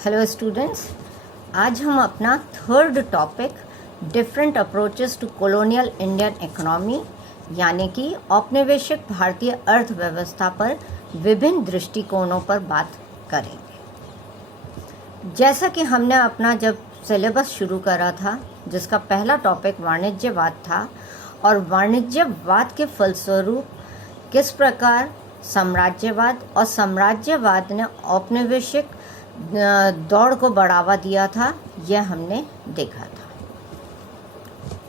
Hello students, आज हम अपना third topic different approaches to colonial Indian economy यानी कि औपनिवेशिक भारतीय अर्थव्यवस्था पर विभिन्न दृष्टिकोणों पर बात करेंगे। जैसा कि हमने अपना जब सिलेबस शुरू करा था, जिसका पहला टॉपिक वाणिज्यवाद था और वाणिज्यवाद के फलस्वरूप किस प्रकार साम्राज्यवाद और साम्राज्यवाद ने औपनिवेशिक दौड़ को बढ़ावा दिया था, यह हमने देखा था।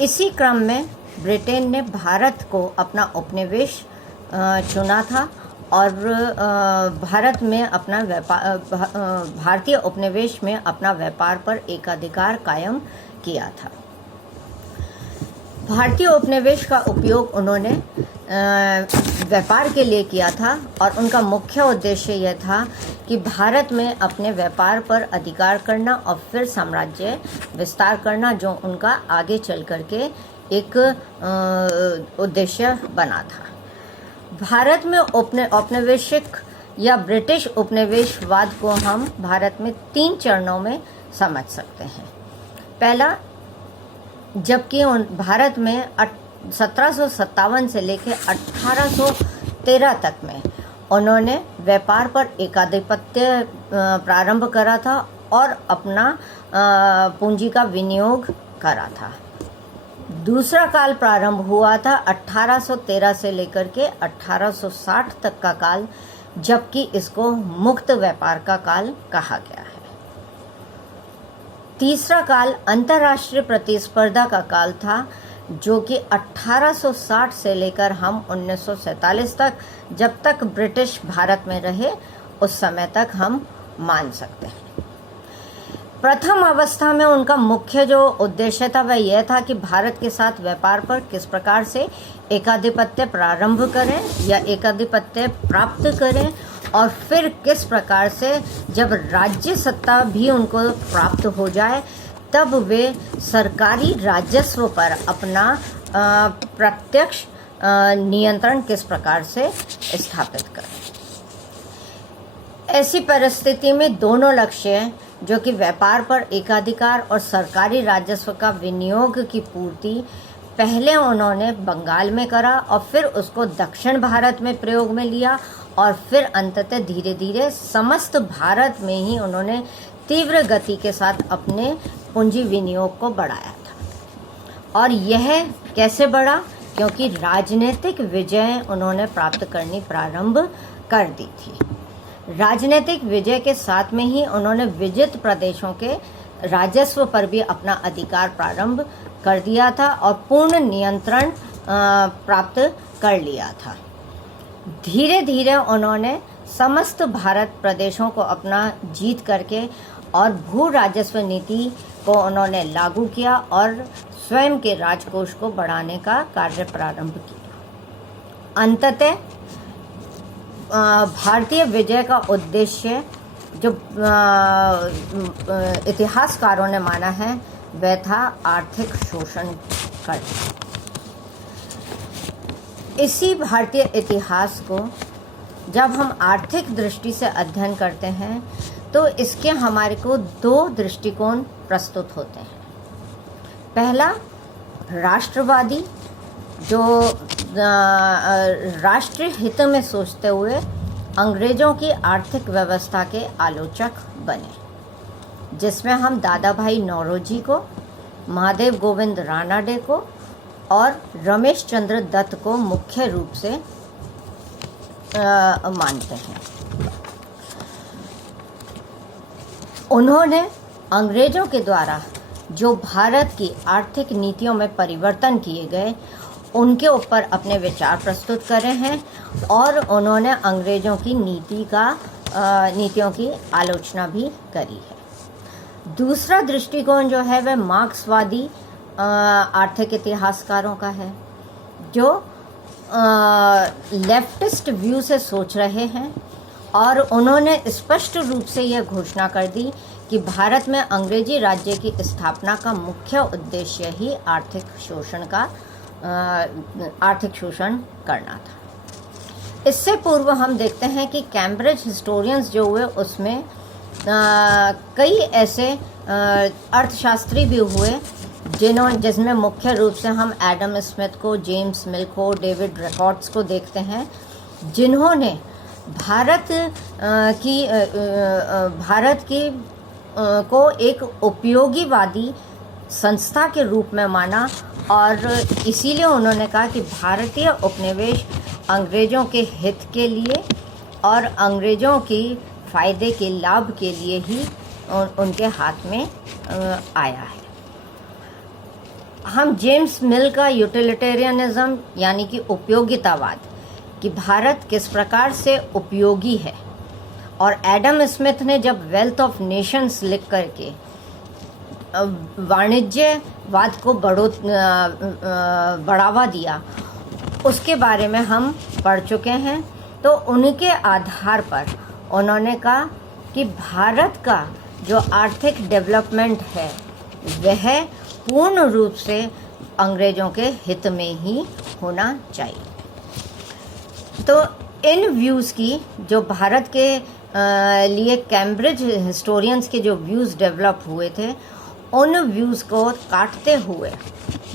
इसी क्रम में ब्रिटेन ने भारत को अपना उपनिवेश चुना था और भारत में अपना भारतीय उपनिवेश में अपना व्यापार पर एकाधिकार कायम किया था। भारतीय उपनिवेश का उपयोग उन्होंने व्यापार के लिए किया था और उनका मुख्य उद्देश्य यह था कि भारत में अपने व्यापार पर अधिकार करना और फिर साम्राज्य विस्तार करना, जो उनका आगे चल करके एक उद्देश्य बना था। भारत में औपनिवेशिक या ब्रिटिश उपनिवेशवाद को हम भारत में 3 चरणों में समझ सकते हैं। पहला, जबकि भारत में 1757 से लेकर 1813 तक में उन्होंने व्यापार पर एकाधिपत्य प्रारंभ करा था और अपना पूंजी का विनियोग करा था। दूसरा काल प्रारंभ हुआ था 1813 से लेकर के 1860 तक का काल, जबकि इसको मुक्त व्यापार का काल कहा गया है। तीसरा काल अंतर्राष्ट्रीय प्रतिस्पर्धा का काल था, जो कि 1860 से लेकर हम 1947 तक, जब तक ब्रिटिश भारत में रहे, उस समय तक हम मान सकते हैं। प्रथम अवस्था में उनका मुख्य जो उद्देश्य था वह यह था कि भारत के साथ व्यापार पर किस प्रकार से एकाधिपत्य प्रारंभ करें या एकाधिपत्य प्राप्त करें, और फिर किस प्रकार से जब राज्य सत्ता भी उनको प्राप्त हो जाए तब वे सरकारी राजस्व पर अपना प्रत्यक्ष नियंत्रण किस प्रकार से स्थापित करें। ऐसी परिस्थिति में दोनों लक्ष्य, जो कि व्यापार पर एकाधिकार और सरकारी राजस्व का विनियोग की पूर्ति, पहले उन्होंने बंगाल में करा और फिर उसको दक्षिण भारत में प्रयोग में लिया और फिर अंततः धीरे धीरे समस्त भारत में ही उन्होंने तीव्र गति के साथ अपने पूंजी विनियोग को बढ़ाया था। और यह कैसे बढ़ा? क्योंकि राजनीतिक विजय उन्होंने प्राप्त करनी प्रारंभ कर दी थी। राजनीतिक विजय के साथ में ही उन्होंने विजित प्रदेशों के राजस्व पर भी अपना अधिकार प्रारंभ कर दिया था और पूर्ण नियंत्रण प्राप्त कर लिया था। धीरे धीरे उन्होंने समस्त भारत प्रदेशों को अपना जीत करके और भू राजस्व नीति को उन्होंने लागू किया और स्वयं के राजकोष को बढ़ाने का कार्य प्रारंभ किया। अंततः भारतीय विजय का उद्देश्य, जो इतिहासकारों ने माना है, वह था आर्थिक शोषण करना। इसी भारतीय इतिहास को जब हम आर्थिक दृष्टि से अध्ययन करते हैं तो इसके हमारे को 2 दृष्टिकोण प्रस्तुत होते हैं। पहला, राष्ट्रवादी, जो राष्ट्रीय हित में सोचते हुए अंग्रेजों की आर्थिक व्यवस्था के आलोचक बने, जिसमें हम दादा भाई नौरोजी को, महादेव गोविंद रानाडे को और रमेश चंद्र दत्त को मुख्य रूप से मानते हैं। उन्होंने अंग्रेजों के द्वारा जो भारत की आर्थिक नीतियों में परिवर्तन किए गए, उनके ऊपर अपने विचार प्रस्तुत करे हैं और उन्होंने अंग्रेजों की नीतियों की आलोचना भी करी है। दूसरा दृष्टिकोण जो है वह मार्क्सवादी आर्थिक इतिहासकारों का है, जो लेफ्टिस्ट व्यू से सोच रहे हैं और उन्होंने स्पष्ट रूप से यह घोषणा कर दी कि भारत में अंग्रेजी राज्य की स्थापना का मुख्य उद्देश्य ही आर्थिक शोषण करना था। इससे पूर्व हम देखते हैं कि कैम्ब्रिज हिस्टोरियंस जो हुए उसमें कई ऐसे अर्थशास्त्री भी हुए जिसमें मुख्य रूप से हम एडम स्मिथ को, जेम्स मिल को, डेविड रिकॉर्ड्स को देखते हैं, जिन्होंने भारत की को एक उपयोगीवादी संस्था के रूप में माना, और इसीलिए उन्होंने कहा कि भारतीय उपनिवेश अंग्रेज़ों के हित के लिए और अंग्रेज़ों की फ़ायदे के लाभ के लिए ही उनके हाथ में आया है। हम जेम्स मिल का यूटिलिटेरियनिज्म यानी कि उपयोगितावाद, कि भारत किस प्रकार से उपयोगी है, और एडम स्मिथ ने जब वेल्थ ऑफ नेशंस लिख करके वाणिज्यवाद को बढ़ावा दिया, उसके बारे में हम पढ़ चुके हैं। तो उनके आधार पर उन्होंने कहा कि भारत का जो आर्थिक डेवलपमेंट है वह पूर्ण रूप से अंग्रेज़ों के हित में ही होना चाहिए। तो इन व्यूज़ की जो भारत के लिए कैम्ब्रिज हिस्टोरियंस के जो व्यूज़ डेवलप हुए थे, उन व्यूज़ को काटते हुए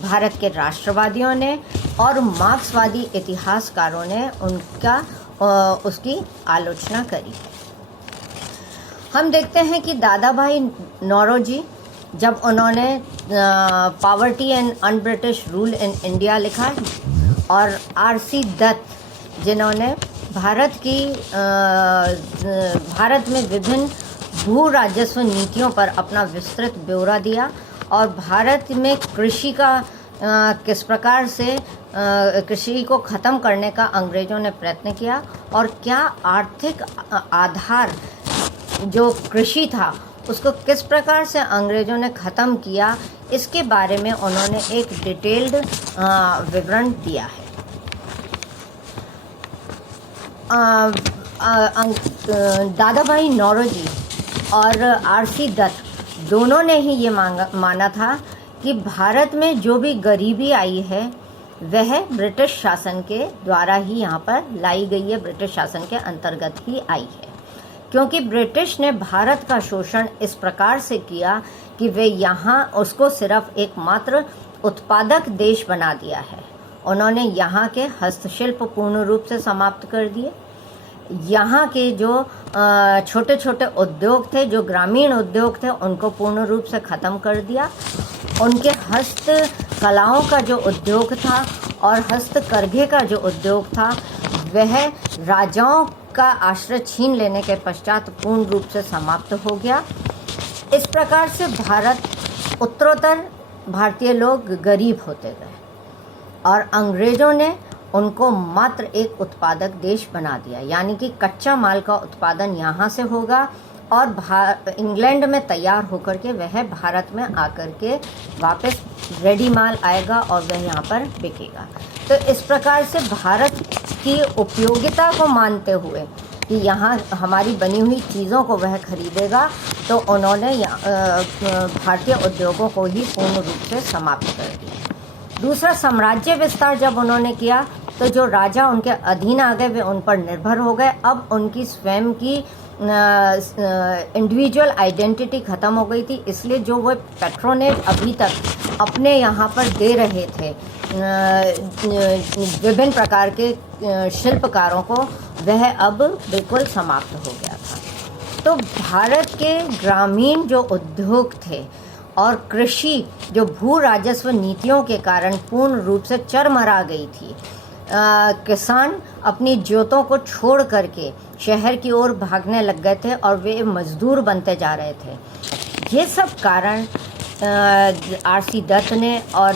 भारत के राष्ट्रवादियों ने और मार्क्सवादी इतिहासकारों ने उसकी आलोचना करी। हम देखते हैं कि दादा भाई नौरोजी, जब उन्होंने poverty and un British rule in India लिखा, और आर.सी. दत्त जिन्होंने भारत में विभिन्न भू राजस्व नीतियों पर अपना विस्तृत ब्यौरा दिया, और भारत में कृषि का किस प्रकार से कृषि को ख़त्म करने का अंग्रेज़ों ने प्रयत्न किया, और क्या आर्थिक आधार जो कृषि था उसको किस प्रकार से अंग्रेज़ों ने ख़त्म किया, इसके बारे में उन्होंने एक डिटेल्ड विवरण दिया है। दादा भाई नौरोजी और आर.सी. दत्त दोनों ने ही ये माना था कि भारत में जो भी गरीबी आई है वह ब्रिटिश शासन के द्वारा ही यहाँ पर लाई गई है, ब्रिटिश शासन के अंतर्गत ही आई है, क्योंकि ब्रिटिश ने भारत का शोषण इस प्रकार से किया कि वे यहाँ उसको सिर्फ एकमात्र उत्पादक देश बना दिया है। उन्होंने यहाँ के हस्तशिल्प पूर्ण रूप से समाप्त कर दिए, यहाँ के जो छोटे छोटे उद्योग थे, जो ग्रामीण उद्योग थे, उनको पूर्ण रूप से ख़त्म कर दिया। उनके हस्त कलाओं का जो उद्योग था और हस्तकरघे का जो उद्योग था वह राजाओं का आश्रय छीन लेने के पश्चात पूर्ण रूप से समाप्त हो गया। इस प्रकार से उत्तरोत्तर भारतीय लोग गरीब होते गए, और अंग्रेज़ों ने उनको मात्र एक उत्पादक देश बना दिया, यानी कि कच्चा माल का उत्पादन यहाँ से होगा और इंग्लैंड में तैयार होकर के वह भारत में आकर के वापस रेडी माल आएगा और वह यहाँ पर बिकेगा। तो इस प्रकार से भारत की उपयोगिता को मानते हुए कि यहाँ हमारी बनी हुई चीज़ों को वह खरीदेगा, तो उन्होंने भारतीय उद्योगों को ही पूर्ण रूप से समाप्त कर दिया। दूसरा, साम्राज्य विस्तार जब उन्होंने किया तो जो राजा उनके अधीन आ गए वे उन पर निर्भर हो गए। अब उनकी स्वयं की इंडिविजुअल आइडेंटिटी ख़त्म हो गई थी, इसलिए जो वो पैट्रोनेज अभी तक अपने यहाँ पर दे रहे थे विभिन्न प्रकार के शिल्पकारों को, वह अब बिल्कुल समाप्त हो गया था। तो भारत के ग्रामीण जो उद्योग थे और कृषि जो भू राजस्व नीतियों के कारण पूर्ण रूप से चरमरा गई थी, किसान अपनी जोतों को छोड़ करके शहर की ओर भागने लग गए थे और वे मजदूर बनते जा रहे थे। ये सब कारण आर.सी. दत्त ने और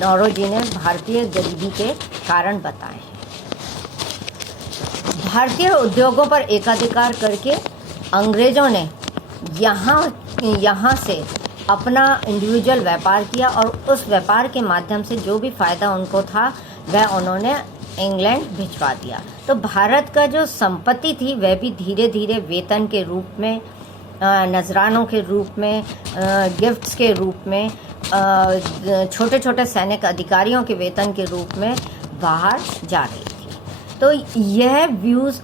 नौरोजी ने भारतीय गरीबी के कारण बताए हैं। भारतीय उद्योगों पर एकाधिकार करके अंग्रेज़ों ने यहाँ से अपना इंडिविजुअल व्यापार किया, और उस व्यापार के माध्यम से जो भी फ़ायदा उनको था वह उन्होंने इंग्लैंड भिजवा दिया। तो भारत का जो संपत्ति थी वह भी धीरे धीरे वेतन के रूप में, नजरानों के रूप में, गिफ्ट्स के रूप में, छोटे छोटे सैनिक अधिकारियों के वेतन के रूप में बाहर जा रही थी। तो यह व्यूज़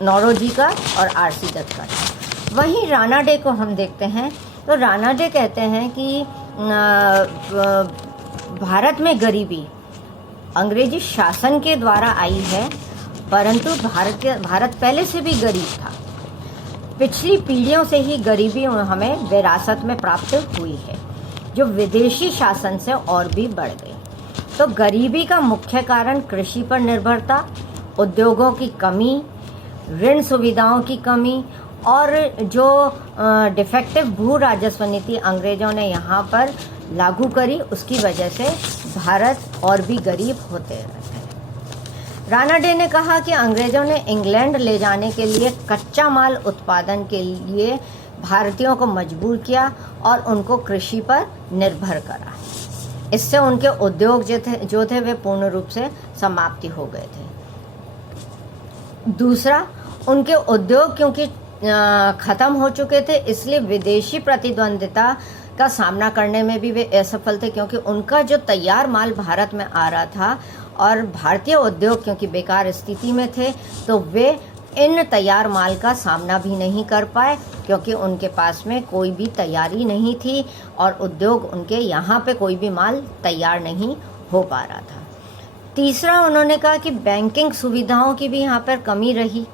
नौरोजी का और आरसी दत्त का था। वहीं राणा डे को हम देखते हैं तो राणा डे कहते हैं कि भारत में गरीबी अंग्रेजी शासन के द्वारा आई है, परंतु भारत पहले से भी गरीब था। पिछली पीढ़ियों से ही गरीबी हमें विरासत में प्राप्त हुई है, जो विदेशी शासन से और भी बढ़ गई। तो गरीबी का मुख्य कारण कृषि पर निर्भरता, उद्योगों की कमी, ऋण सुविधाओं की कमी और जो डिफेक्टिव भू राजस्व नीति अंग्रेजों ने यहाँ पर लागू करी, उसकी वजह से भारत और भी गरीब होते रहते हैं। राणा डे ने कहा कि अंग्रेजों ने इंग्लैंड ले जाने के लिए कच्चा माल उत्पादन के लिए भारतीयों को मजबूर किया और उनको कृषि पर निर्भर करा। इससे उनके उद्योग जो थे वे पूर्ण रूप से समाप्ति हो गए थे। दूसरा, उनके उद्योग क्योंकि खत्म हो चुके थे, इसलिए विदेशी प्रतिद्वंदिता का सामना करने में भी वे असफल थे, क्योंकि उनका जो तैयार माल भारत में आ रहा था और भारतीय उद्योग क्योंकि बेकार स्थिति में थे, तो वे इन तैयार माल का सामना भी नहीं कर पाए, क्योंकि उनके पास में कोई भी तैयारी नहीं थी और उद्योग उनके यहाँ पे कोई भी माल तैयार नहीं हो पा रहा था। तीसरा, उन्होंने कहा कि बैंकिंग सुविधाओं की भी यहाँ पर कमी रही।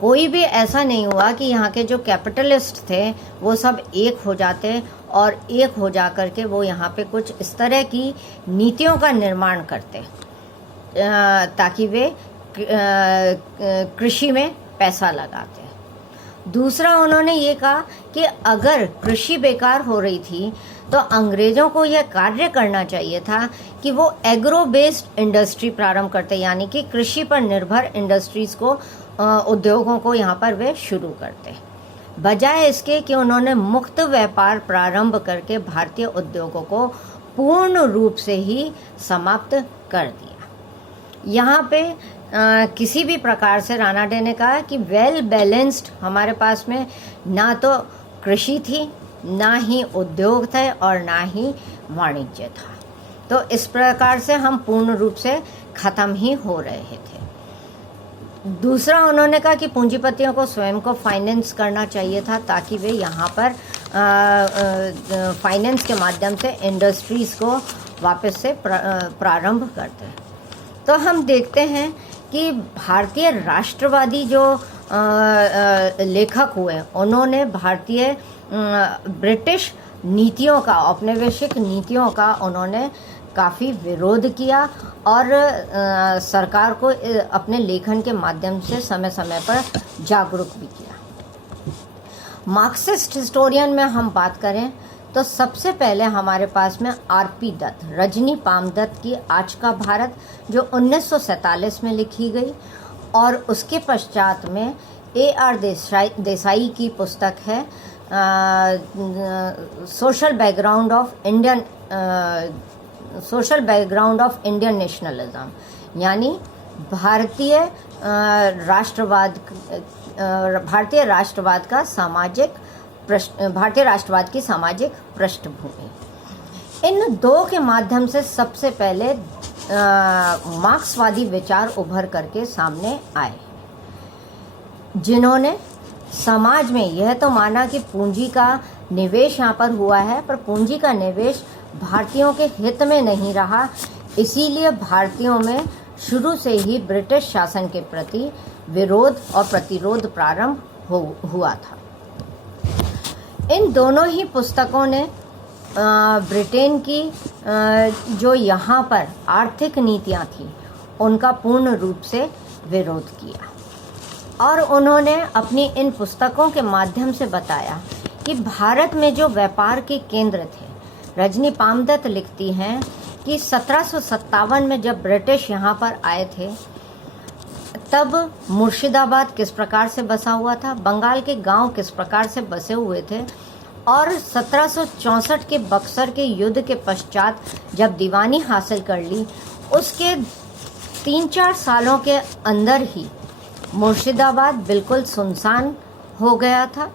कोई भी ऐसा नहीं हुआ कि यहाँ के जो कैपिटलिस्ट थे वो सब एक हो जाते और एक हो जा कर के वो यहाँ पे कुछ इस तरह की नीतियों का निर्माण करते ताकि वे कृषि में पैसा लगाते। दूसरा, उन्होंने ये कहा कि अगर कृषि बेकार हो रही थी तो अंग्रेजों को यह कार्य करना चाहिए था कि वो एग्रो बेस्ड इंडस्ट्री प्रारंभ करते, यानी कि कृषि पर निर्भर इंडस्ट्रीज को, उद्योगों को यहाँ पर वे शुरू करते, बजाय इसके कि उन्होंने मुक्त व्यापार प्रारंभ करके भारतीय उद्योगों को पूर्ण रूप से ही समाप्त कर दिया। यहाँ पे किसी भी प्रकार से राणा डे ने कहा कि वेल बैलेंस्ड हमारे पास में ना तो कृषि थी, ना ही उद्योग थे और ना ही वाणिज्य था। तो इस प्रकार से हम पूर्ण रूप से खत्म ही हो रहे थे। दूसरा, उन्होंने कहा कि पूंजीपतियों को स्वयं को फाइनेंस करना चाहिए था ताकि वे यहाँ पर फाइनेंस के माध्यम से इंडस्ट्रीज़ को वापस से प्रारंभ करते हैं। तो हम देखते हैं कि भारतीय राष्ट्रवादी जो लेखक हुए, उन्होंने भारतीय ब्रिटिश नीतियों का, औपनिवेशिक नीतियों का उन्होंने काफ़ी विरोध किया और सरकार को अपने लेखन के माध्यम से समय समय पर जागरूक भी किया। मार्क्सिस्ट हिस्टोरियन में हम बात करें तो सबसे पहले हमारे पास में आरपी दत्त, रजनी पामदत्त की आज का भारत, जो 1947 में लिखी गई, और उसके पश्चात में AR देसाई की पुस्तक है social background of Indian nationalism, यानी भारतीय राष्ट्रवाद की सामाजिक पृष्ठभूमि। इन दो के माध्यम से सबसे पहले मार्क्सवादी विचार उभर करके सामने आए, जिन्होंने समाज में यह तो माना कि पूंजी का निवेश यहाँ पर हुआ है, पर पूंजी का निवेश भारतीयों के हित में नहीं रहा, इसीलिए भारतीयों में शुरू से ही ब्रिटिश शासन के प्रति विरोध और प्रतिरोध प्रारंभ हुआ था। इन दोनों ही पुस्तकों ने ब्रिटेन की जो यहाँ पर आर्थिक नीतियाँ थी उनका पूर्ण रूप से विरोध किया, और उन्होंने अपनी इन पुस्तकों के माध्यम से बताया कि भारत में जो व्यापार के केंद्र थे, रजनी पामदत्त लिखती हैं कि 1757 में जब ब्रिटिश यहाँ पर आए थे तब मुर्शिदाबाद किस प्रकार से बसा हुआ था, बंगाल के गांव किस प्रकार से बसे हुए थे, और 1764 के बक्सर के युद्ध के पश्चात जब दीवानी हासिल कर ली, उसके 3-4 सालों के अंदर ही मुर्शिदाबाद बिल्कुल सुनसान हो गया था।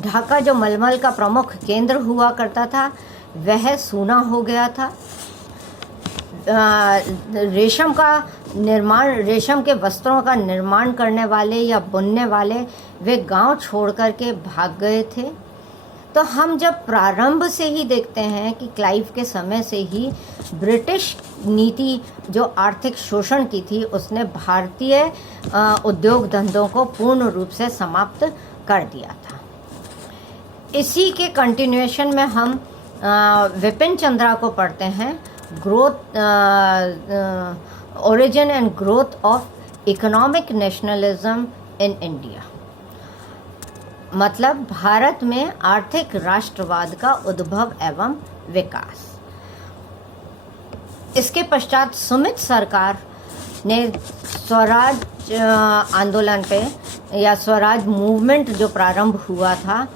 ढाका जो मलमल का प्रमुख केंद्र हुआ करता था वह सूना हो गया था। रेशम का निर्माण, रेशम के वस्त्रों का निर्माण करने वाले या बुनने वाले, वे गांव छोड़ कर के भाग गए थे। तो हम जब प्रारंभ से ही देखते हैं कि क्लाइव के समय से ही ब्रिटिश नीति जो आर्थिक शोषण की थी, उसने भारतीय उद्योग धंधों को पूर्ण रूप से समाप्त कर दिया था। इसी के कंटिन्यूएशन में हम विपिन चंद्रा को पढ़ते हैं, growth, origin and growth of economic nationalism in India, मतलब भारत में आर्थिक राष्ट्रवाद का उद्भव एवं विकास। इसके पश्चात सुमित सरकार ने स्वराज आंदोलन पे या स्वराज मूवमेंट जो प्रारंभ हुआ था,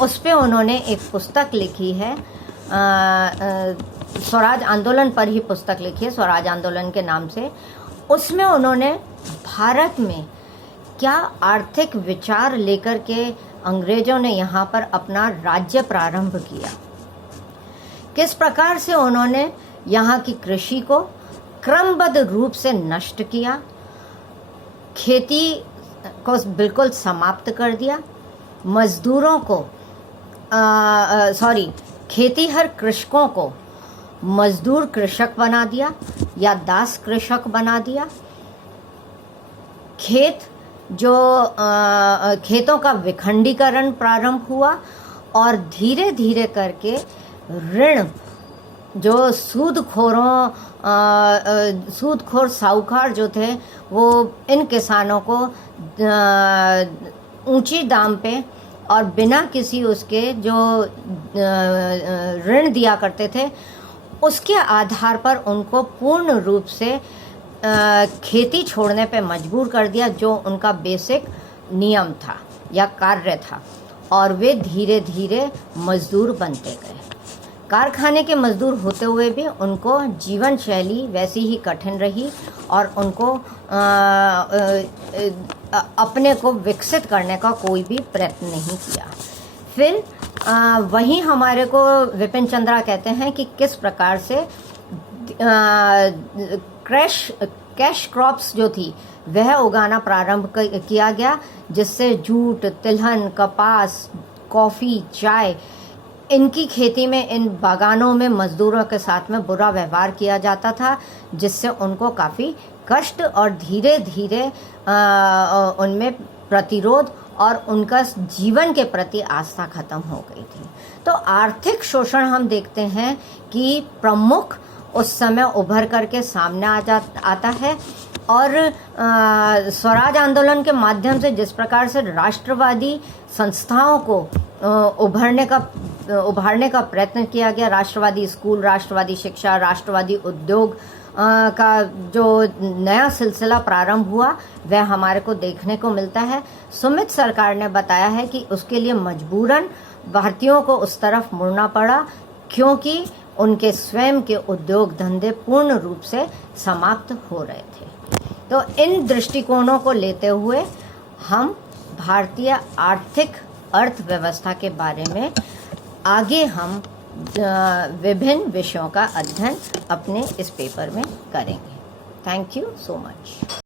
उस पे उन्होंने एक पुस्तक लिखी है, स्वराज आंदोलन पर ही पुस्तक लिखी है, स्वराज आंदोलन के नाम से। उसमें उन्होंने भारत में क्या आर्थिक विचार लेकर के अंग्रेजों ने यहाँ पर अपना राज्य प्रारंभ किया, किस प्रकार से उन्होंने यहाँ की कृषि को क्रमबद्ध रूप से नष्ट किया, खेती को बिल्कुल समाप्त कर दिया, मजदूरों को खेतीहर कृषकों को मजदूर कृषक बना दिया या दास कृषक बना दिया, खेतों का विखंडीकरण प्रारंभ हुआ और धीरे धीरे करके ऋण जो सूदखोर साहूकार जो थे, वो इन किसानों को ऊंची दाम पे और बिना किसी उसके जो ऋण दिया करते थे, उसके आधार पर उनको पूर्ण रूप से खेती छोड़ने पे मजबूर कर दिया, जो उनका बेसिक नियम था या कार्य था, और वे धीरे धीरे मजदूर बनते गए। कारखाने के मजदूर होते हुए भी उनको जीवन शैली वैसी ही कठिन रही और उनको अपने को विकसित करने का कोई भी प्रयत्न नहीं किया। फिर वहीं हमारे को विपिन चंद्रा कहते हैं कि किस प्रकार से कैश क्रॉप्स जो थी वह उगाना प्रारंभ किया गया, जिससे जूट, तिलहन, कपास, कॉफ़ी, चाय, इनकी खेती में, इन बागानों में मजदूरों के साथ में बुरा व्यवहार किया जाता था, जिससे उनको काफ़ी कष्ट और धीरे धीरे उनमें प्रतिरोध और उनका जीवन के प्रति आस्था खत्म हो गई थी। तो आर्थिक शोषण हम देखते हैं कि प्रमुख उस समय उभर करके सामने आता है। और स्वराज आंदोलन के माध्यम से जिस प्रकार से राष्ट्रवादी संस्थाओं को उभारने का प्रयत्न किया गया, राष्ट्रवादी स्कूल, राष्ट्रवादी शिक्षा, राष्ट्रवादी उद्योग का जो नया सिलसिला प्रारंभ हुआ, वह हमारे को देखने को मिलता है। सुमित सरकार ने बताया है कि उसके लिए मजबूरन भारतीयों को उस तरफ मुड़ना पड़ा, क्योंकि उनके स्वयं के उद्योग धंधे पूर्ण रूप से समाप्त हो रहे थे। तो इन दृष्टिकोणों को लेते हुए हम भारतीय आर्थिक अर्थव्यवस्था के बारे में आगे हम विभिन्न विषयों का अध्ययन अपने इस पेपर में करेंगे। Thank you so much.